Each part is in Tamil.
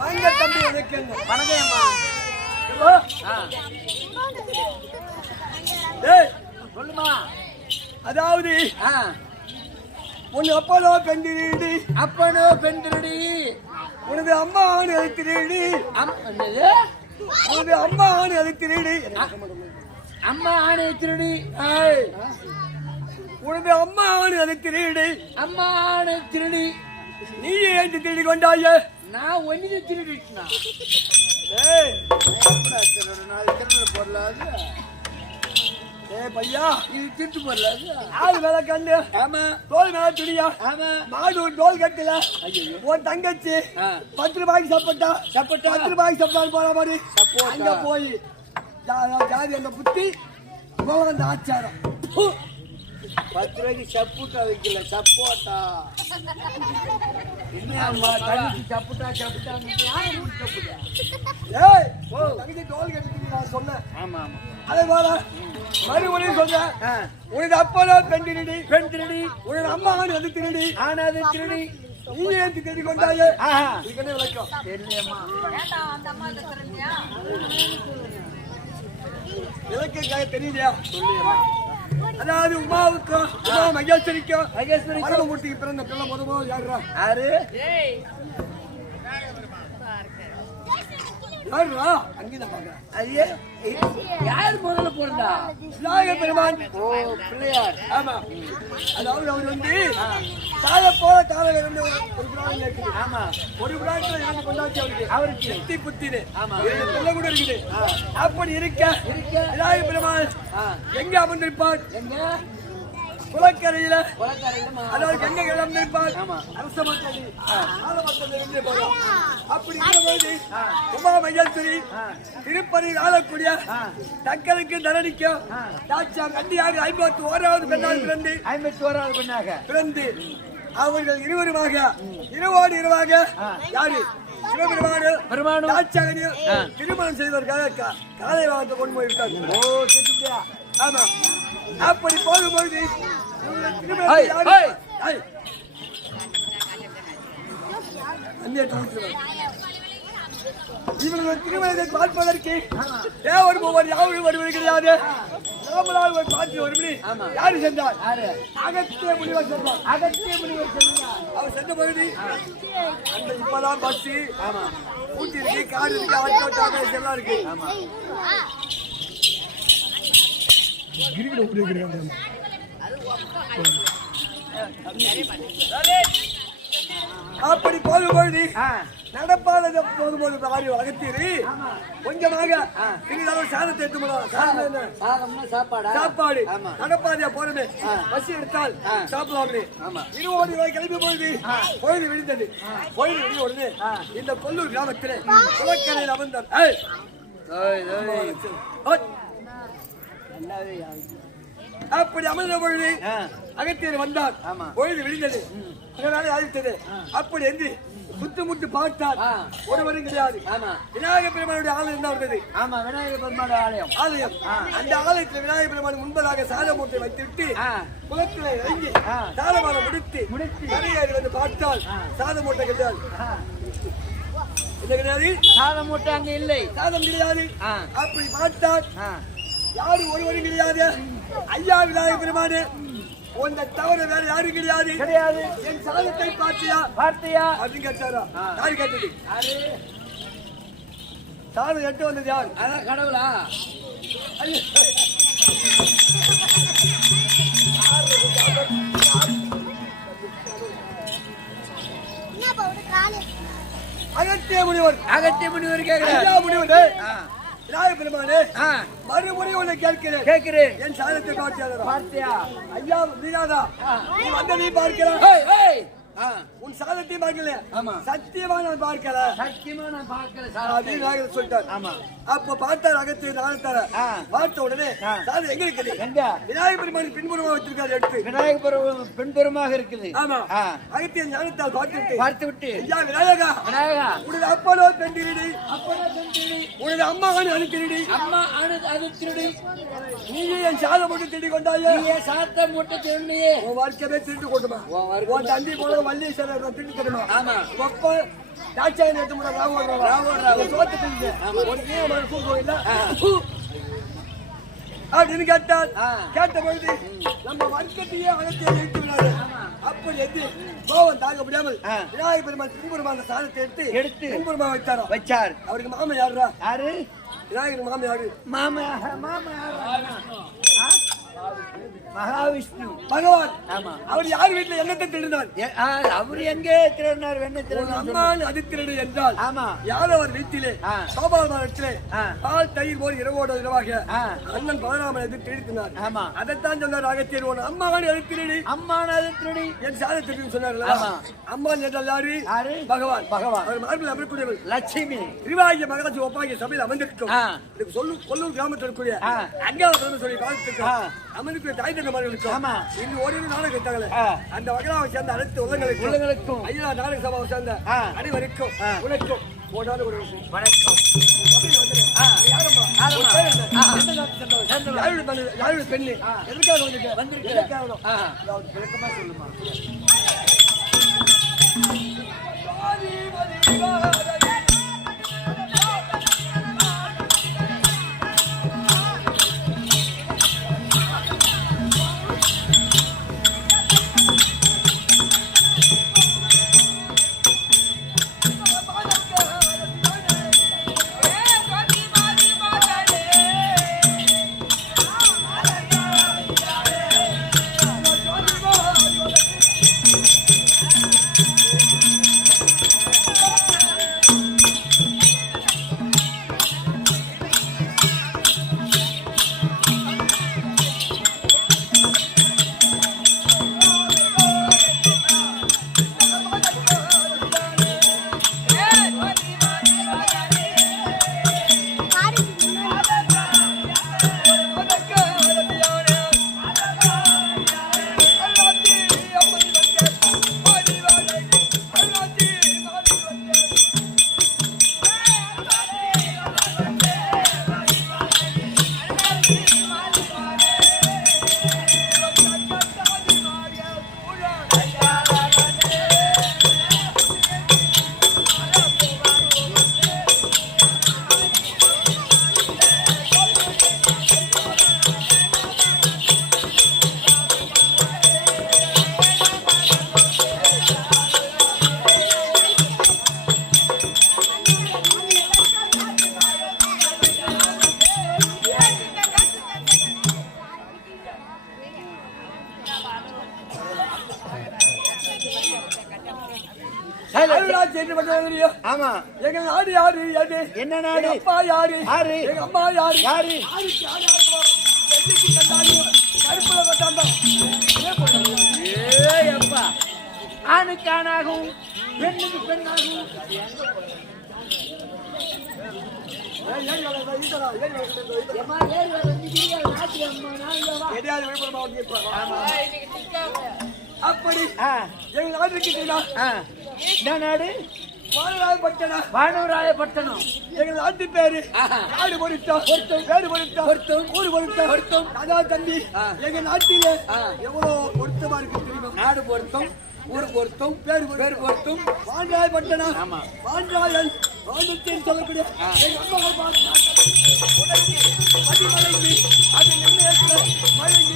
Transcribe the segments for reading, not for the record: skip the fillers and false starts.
வாங்க தம்பி எனக்கு வணக்கம்மா. சொல்லுமா. அதாவது உன் அப்பனோ பெண்டிரடி, அப்பனோ பெண்டிரடி, உனது அம்மா ஆணு அழைத்திரடி, உனது அம்மா ஆணு அழைத்திரடி, அம்மா ஆணை திருடி, உனது அம்மா ஆணு அழைத்திரடி, அம்மா ஆணை திருடி, நீ ஏன் திருடி கொண்டாய? நான் ஒன்னு திருடிட்டா பொருளாது பையா, இது திட்டு பொருளாது. ஆளு மேல கண்ணு, ஆமா, தோல் மேல துணியா, ஆமா, மாடு ஒரு தோல் கட்டல. உன் தங்கச்சி 10 ரூபாய்க்கு சப்பட்டா 10 ரூபாய்க்கு சப்பாடு போற மாதிரி அங்க போய் ஜாதி அந்த புத்தி அந்த ஆச்சாரம் 10 ரூபாய்க்கு சப்புட்டா வைக்கல, சப்போட்டா. சப்புட்டா சப்புட்டா சப்புட்டா. ஏய், தங்கச்சி தோல் கட்டி நான் சொன்னேன். ஆமா ஆமா, அதே போல மறுபடியும் சொல்றேன். உனது அப்பா பெண்டிரடி, பெண்டிரடி, உனது அம்மா ஆணு அது திருடி, ஆனாது திருடி, நீ ஏன் திருடி கொண்டாயே? இதுக்கு என்ன விளக்கம் தெரியலையம்மா. விளக்க தெரியலையா? அதாவது உமாவுக்கும் உமா மகேஸ்வரிக்கும் பரமமூர்த்திக்கு பிறந்த பிள்ளை முதல் யாருடா? யாரு? யாருடா? அங்கேதான் பாக்குறேன். ஐயே, யார் முதல்ல போறா? விநாயகர் பெருமான். ஓ, பிள்ளையார். ஆமா. அதாவது அவர் வந்து தாய போல தாழ இருந்து ஒரு பிராணம் இருக்குது. ஆமா, ஒரு பிராணத்துல இருந்து கொண்டாச்சு அவருக்கு எத்தி புத்தினு. ஆமா, பிள்ளை கூட இருக்குது. அப்படி இருக்க விநாயகர் பெருமான் எங்க அமர்ந்திருப்பார்? எங்க? குளக்கரையில. குளக்கரையில. அதாவது எங்க கிளம்பிருப்பார்? ஆமா, அரச மக்கள் இருந்து போறோம். அப்படி இருக்கும்போது உமா மகேஸ்வரி திருப்பதி ஆளக்கூடிய தங்களுக்கு தரணிக்கும் தாட்சா கண்டியாக 51வது பெண்ணாக பிறந்து 51வது பெண்ணாக பிறந்து அவர்கள் இருவருமாக இருவோடு இருவாக யாரு சிவபெருமானும் தாட்சாகனியும் திருமணம் செய்வதற்காக காலை வாகத்தை கொண்டு போயிருக்காங்க. ஓ, செத்துட்டியா? ஆமா. அப்படி போகும்போது இவர்கள் திருமணத்தை பார்ப்பதற்கு தேவர் ஒவ்வொரு யாரும் வருவது கிடையாது. நாமளால் ஒரு பார்த்து வரும்படி யாரு சென்றார்? அகத்திய முனிவர் சென்றார். அகத்திய முனிவர் சென்றார். அவர் சென்ற பொழுது அந்த இப்பதான் பஸ் ஊட்டி இருக்கு, காடு இருக்கு, ஆட்டோட்டாக எல்லாம் இருக்கு. அப்படி போகும்பொழுது நடப்பாள போகும்போது அகத்தியரு கொஞ்சமாக சாதத்தை சாப்பாடு நடப்பாதையா போறமே பசி எடுத்தால் சாப்பிடலாமே. 20 ரூபாய் கிளம்பி பொழுது கோயில் விழுந்தது. கோயில் விழுந்த உடனே இந்த கொல்லூர் கிராமத்திலே குளக்கரையில் அமர்ந்தார். அப்படி அமர்ந்த பொழுது அகத்தியர் வந்தார். பொழுது விழுந்தது, ஆகிவிட்டது. அப்படி என்று முத்து பார்த்தார். ஒருவரும் கிடையாது. விநாயகர் பெருமானுடைய ஆலயம் தான் இருந்தது. ஆமா, விநாயகர் பெருமானுடைய ஆலயம். அந்த ஆலயத்தில் விநாயகர் பெருமான் முன்பதாக சாதமூட்டை வைத்துவிட்டு குளத்தில் இறங்கி சாதமான முடித்து கரையேறி வந்து பார்த்தால் சாதமூட்டை கிடையாது. என்ன கிடையாது? சாதமூட்டை அங்க இல்லை, சாதம் கிடையாது. அப்படி பார்த்தால் யாரு ஒருவரும் கிடையாது. ஐயா விநாயகர் பெருமானே, உன்னை தவிர வேற யாரும் கிடையாது. என் சாதத்தை பார்த்தியா அப்படின்னு கேட்டாரா? யாரு கேட்டது? சாதம் எட்டு வந்தது யார்? அதான் கடவுளா? அகத்திய முனிவர் கேட்கிறார். விநாயகர் பெருமானே, மறுபடியும் உன்னை கேட்கிறேன், என் சாதத்தை பார்த்தியா? ஐயா நீராதா, நீ வந்த நீ பார்க்கிறாய், உன் சாதத்தையும் பார்க்கல. சத்தியமா நான் பார்க்கல சொல்லிட்டார். அப்ப பார்த்தார் அகத்திய நாளத்தார. பார்த்த உடனே சாதம் எங்க இருக்குது? விநாயகர் பெருமான் பின்புறமாக வச்சிருக்காரு. எடுத்து விநாயகர் பின்புறமாக இருக்குது. ஆமா, அகத்திய ஞானத்தால் பார்த்து விட்டு ஐயா விநாயகா, உனது அப்பனோ பெண்டிரடி, உனது அம்மா அது திருடி, நீயே என் சாதம் மட்டும் திருடி கொண்டாயே. சாதத்தை மட்டும் திருடியே, உன் வாழ்க்கையே திருட்டு கொண்டுமா? உன் தந்தி போல வள்ளீஸ்வரர் திட்டு தரணும். ஆமா. ஒப்ப தாட்சாயன் எடுத்து முறை ராவோடுறாங்க சோத்து திட்டு ஒரு கீழே கூப்பிடுவோம் இல்ல அப்படின்னு கேட்டால் கேட்ட பொழுது நம்ம வர்க்கத்தையே அகத்தியை வைத்து விடாது. அப்படி எடுத்து கோவம் தாங்க முடியாமல் விநாயகர் பெருமாள் திரும்புறமான சாதத்தை எடுத்து திரும்புறமா வச்சார். அவருக்கு மாமா யாருடா? யாரு? விநாயகர் மாமா யாரு? மாமா மகாவிஷ்ணு பகவான். ஆமா. அவர் யார் வீட்டுல என்னத்தை திருடினார்? அவரு எங்கே திருடினார்? வெண்ணை திருடினார். அம்மான் அது திருடு என்றால் ஆமா யாரோ ஒரு வீட்டிலே சோபாலத்திலே பால் தயிர் போல் இரவோட இரவாக அண்ணன் பலராமன் எதிர்த்து திருடினார். ஆமா. அதைத்தான் சொன்னார் அகத்தியர். அம்மான் அது திருடி அம்மான் அது திருடி என் சாத திருடி சொன்னார். அம்மான் என்றால் யாரு? பகவான். அவர் மார்பில் அமரக்கூடியவர் லட்சுமி. திருவாகிய மகாராஜ் ஒப்பாகிய சபையில் அமர்ந்திருக்கும். கொல்லூர் கிராமத்தில் இருக்கக்கூடிய அங்கே சொல்லி பார்த்துருக்கோம். அமர்ந்துக்குரிய தாய் தந்தைமார்களுக்கும் இன்னும் ஒரு நாடகம் கேட்டாங்களே அந்த வகையாவை சேர்ந்த அனைத்து உள்ளங்களுக்கும் ஐயா நாடக சபாவை சேர்ந்த அனைவருக்கும் உழைக்கும் போடாத ஒரு வணக்கம். யாரோட பெண்ணு எதுக்காக வந்திருக்கேன் சொல்லுமா? ஆமா. எங்க நாடு யாரு? என்ன நாடு? அப்பா யாரு? எங்க அம்மா யாரு? ஆணுக்கு ஆணாகும் பெண்ணுக்கு பெண்ணாகும். அப்படி எங்க நாடு வானூராயப்பட்டணம். எங்க நாட்டு பேரு நாடு பொருத்தம் அதா தம்பி. எங்க நாட்டில எவ்வளவு பொருத்தமா இருக்கு தெரியுமா? நாடு பொருத்தம், ஊர் பொருத்தம், பேர் பொருத்தம். வான்ராயப்பட்டணம் வான்ராயன் வானத்தின் சொல்லக்கூடிய எங்க அம்மா மதிமலைக்கு அது மழங்கி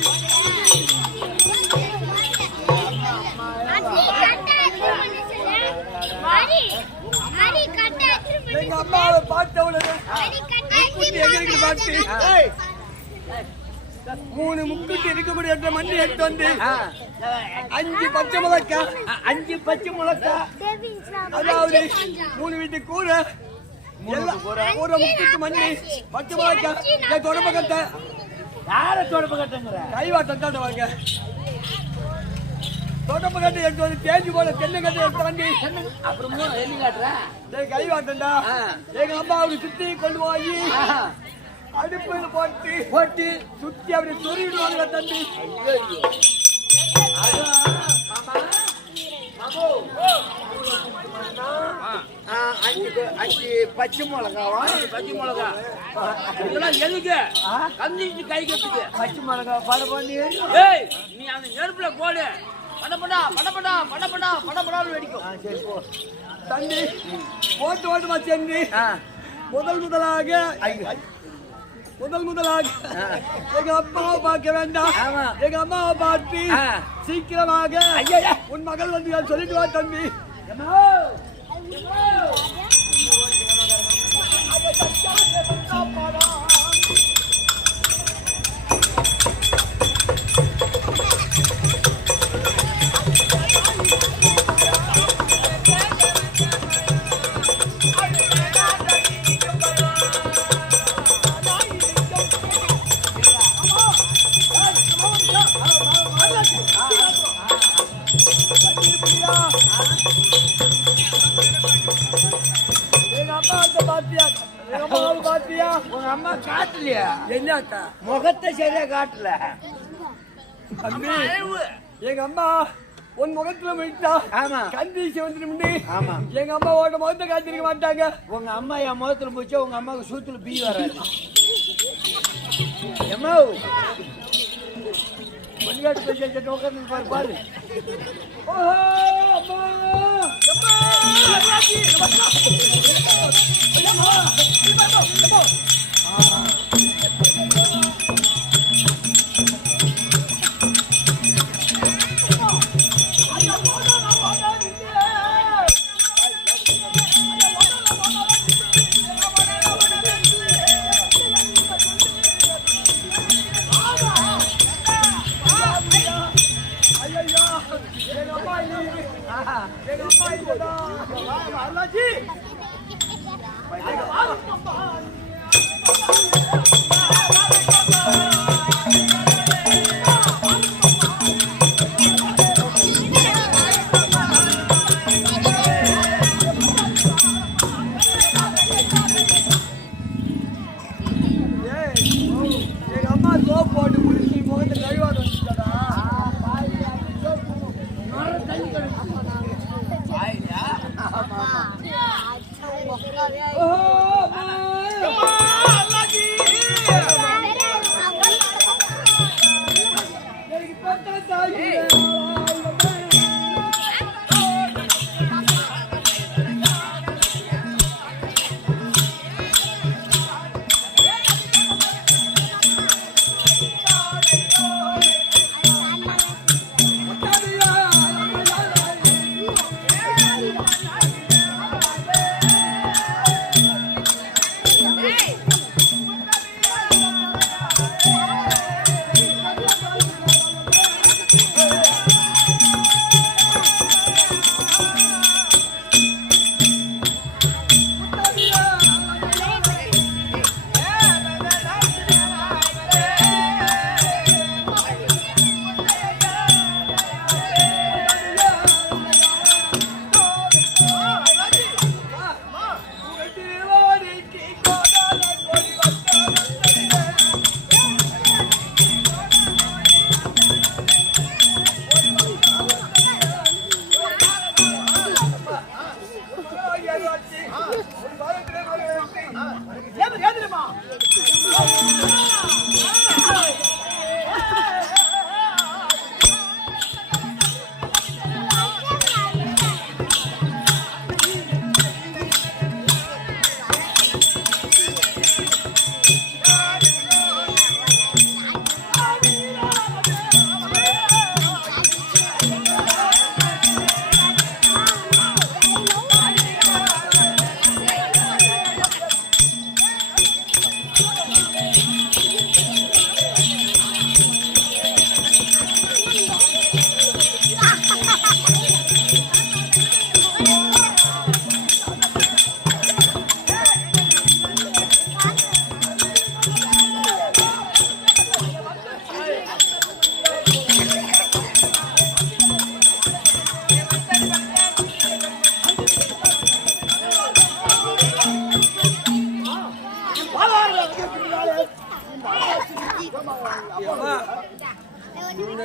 எங்க அம்மாவை பார்த்தவளது பார்த்து 3 முக்குட்டு இருக்கக்கூடிய மண்ணி எடுத்து வந்து 5 பச்சை மிளகா அதாவது 3 வீட்டு கூரை ஒரு முக்குட்டு மண்ணி பச்சை மிளகா தொடப்ப கட்ட யார தொடப்ப கட்டுங்கிற கைவாட்டம் வாங்க தொடப்ப கட்டை எடுத்து வந்து தேஞ்சு போல தென்னை கட்டை எடுத்து வந்து அப்புறமா எள்ளி காட்டுற கைவாட்டா எங்க அம்மா அப்படி சுத்தி கொண்டு போய் அடுப்பில் போட்டு சுத்தி அப்படி சொருவிடுவாங்க தம்பி. அஞ்சு பச்சை மிளகாவா? பச்சை மிளகா இதெல்லாம் எதுக்கு? கஞ்சிக்கு கை கட்டுக்கு பச்சை மிளகா பட பண்ணி நீ அந்த நெருப்புல போடு. படப்படான்னு வெடிக்கும். சரி போ தம்பி ஓட்டுமா சென்று முதலாக எங்க அப்பாவை பார்க்க வேண்டாம், எங்க அம்மாவை பார்த்து சீக்கிரமாக உன் மகள் வந்து சொல்லிட்டு வா தம்பி. உங்க அம்மா காட்டலையா? என்னக்கா முகத்தை சரியா காட்டல தம்பி. எங்க அம்மா உன் முகத்துல போயிட்டா கண்டிச்சு வந்துட்டு எங்க அம்மா ஓட்ட முகத்தை காட்டிருக்க மாட்டாங்க. உங்க அம்மா என் முகத்துல போச்சா உங்க அம்மாவுக்கு சூத்துல பீ வராது. எம்மா மணிகாட்டு பேசி உட்காந்து பாரு பாரு.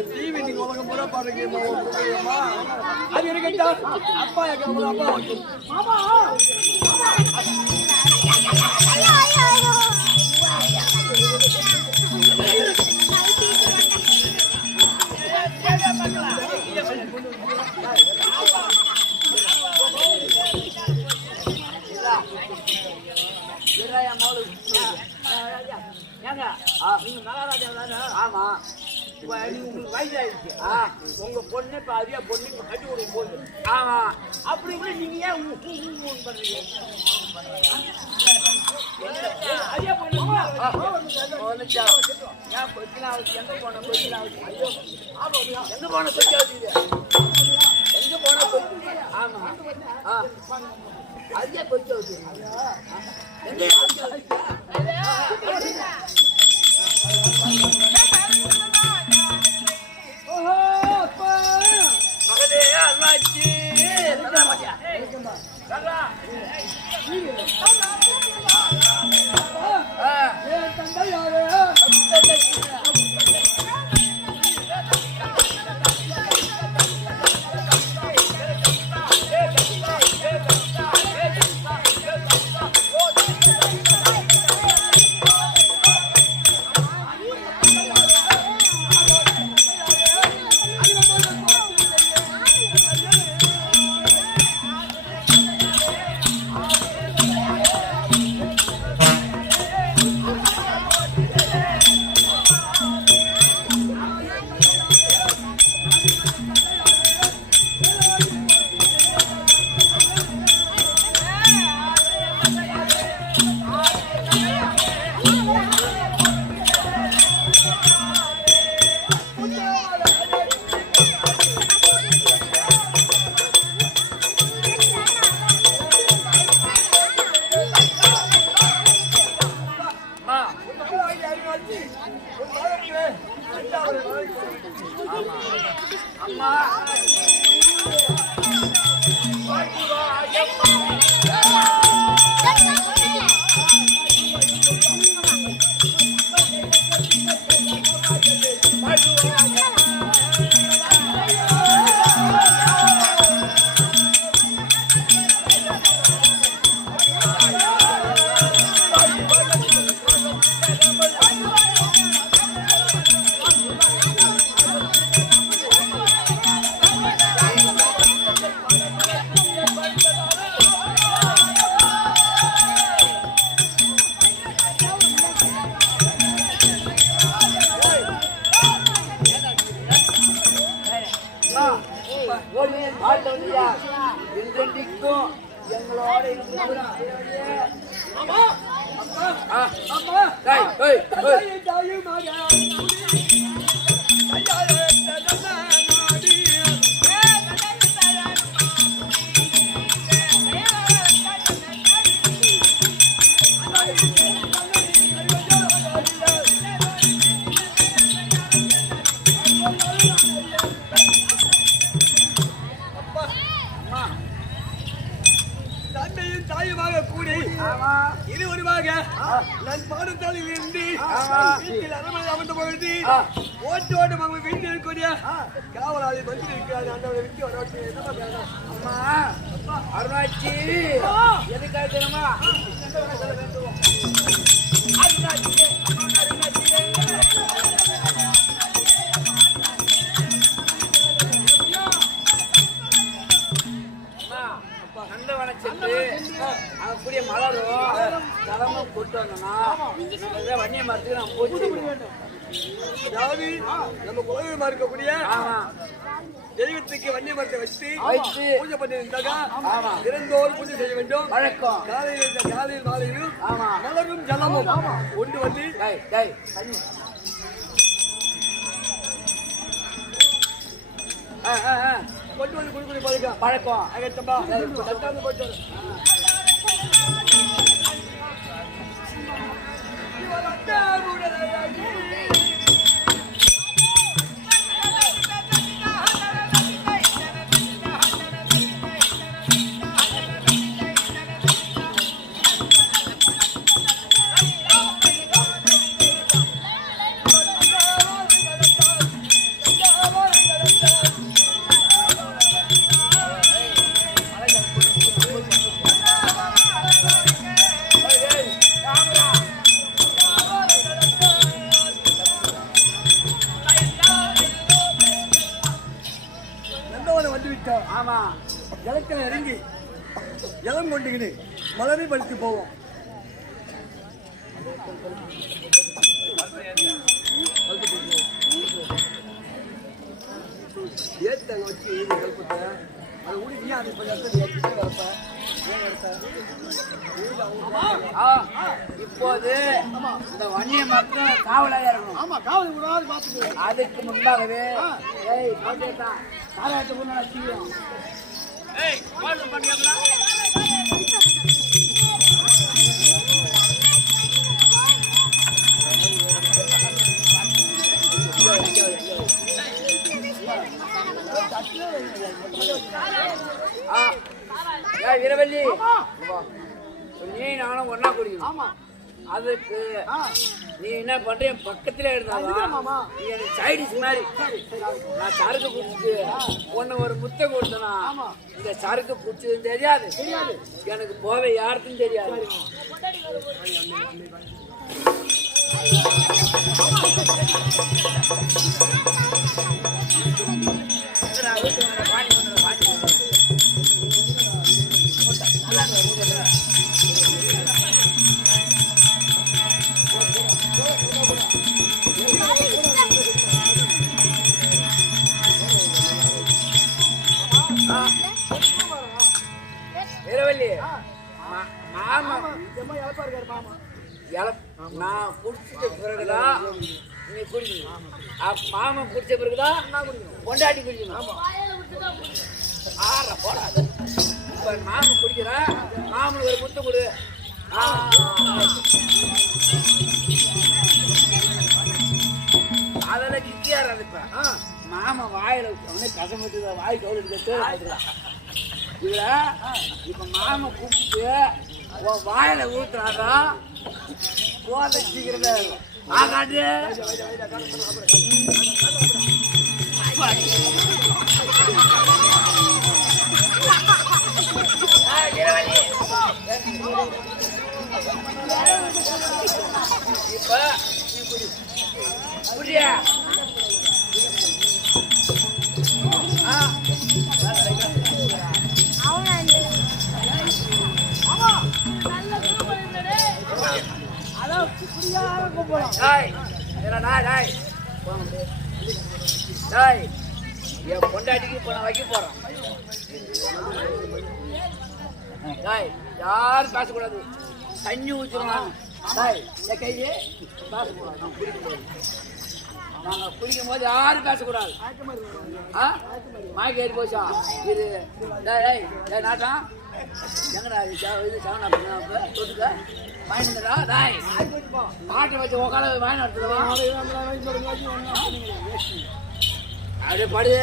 டிவி நீங்க உலகம் பூரா பாருங்க அது இருக்கட்டா அப்பா அப்பா ஏங்க நீங்க மகாராஜா தானே? ஆமா. உங்களுக்கு வயசாயிடுச்சு. உங்க பொண்ணு இப்ப அதிக பொண்ணு இப்ப கட்டி கொடுக்க போகுது. ஆமா. அப்படி கூட நீங்க ஏன் பண்றீங்க? அதிக பொண்ணு ஏன் கொச்சினா எங்க போன கொச்சினா எங்க போன கொச்சி எங்க போன கொச்சி? ஆமா. அதிக கொச்சி ஆகுது. மகதே அல்லாச்சி அம்மா என்றென்றைக்கும் எங்களோட இருவருமாக நான் பாடத்தாளில் இருந்து வீட்டில் அரண்மனை அமர்ந்த பொழுது ஓட்டோடு மகள் வீட்டில் இருக்கக்கூடிய காவலாளி வந்து இருக்கிறார். அந்த விட்டு வர அம்மா அருணாச்சி எதுக்காக தெரியுமா? நந்தவனம் சென்று கூடிய மலரும் தலமும் கொண்டு வந்தோம்னா வன்னிய மரத்துக்கு நான் பூச்சி அதாவது நம்ம கோயிலுமா இருக்கக்கூடிய தெய்வத்துக்கு வன்னிய மரத்தை வச்சு பூஜை பண்ணியிருந்தாங்க. திறந்தோடு பூஜை செய்ய வேண்டும். வழக்கம் காலையில் மாலையிலும் மலரும் ஜலமும் கொண்டு வந்து கொண்டு வந்து குடிக்குடி போயிருக்கா பழக்கம் அகத்தப்பா சட்டாந்து போயிட்டு ஆமா ஜலத்தில் இறங்கி இளம் கொண்டுகின்னு மலரை பறித்து போவோம். ஏத்த வச்சு கல்பத்தை அதை உடுக்கி அதை இப்போது இந்த வன்னிய மக்கள் காவலாக இருக்கணும். ஆமா காவல் கூடாது பார்த்துட்டு அதுக்கு முன்பாகவே காலாட்டு செய்யும். வீரவல்லி நீ நானும் ஒன்னா குடிக்கணும். அதுக்கு நீ என்ன பண்ற பக்கத்துல இருந்தாலும் நீ எனக்கு சைடிஸ் மாதிரி நான் சரக்கு குடிச்சிட்டு உன்னை ஒரு முத்தை கொடுத்தனா இந்த சரக்கு குடிச்சதும் தெரியாது எனக்கு போவே யாருக்கும் தெரியாது. நான் குடிச்சிட்ட பிறகுதான் நீ குடிக்கணும். மாமா குடிச்ச பிறகுதான் கொண்டாடி குடிக்கணும். போடாது இப்ப மாமு குடிக்கிற மாமனுக்கு ஒரு முத்து கொடு. அதெல்லாம் கிட்டியாராது. இப்ப மாமா வாயில கசமத்து வாய் கவுல் எடுத்து இதுல இப்ப மாமா கூப்பிட்டு உன் வாயில ஊத்துறாரா போதை சீக்கிரமே ஆகாது. இப்ப புரியா என் பொண்டாட்டிக்கு இப்ப நான் வைக்க போறேன். யாரும் பேசக்கூடாது. தண்ணி ஊற்றிடலாம். கையே பேசக்கூடாது. நாங்க குடிக்கும் போது யாரும் பேசக்கூடாது. மாய்க்கு ஏறி போச்சா இது நாட்டா எங்கடா இது தொட்டுக்க வாங்கிட்டுடா டாய் மாட்டை வச்சு உக்கால வாங்கி நடத்துவா அப்படியே படு.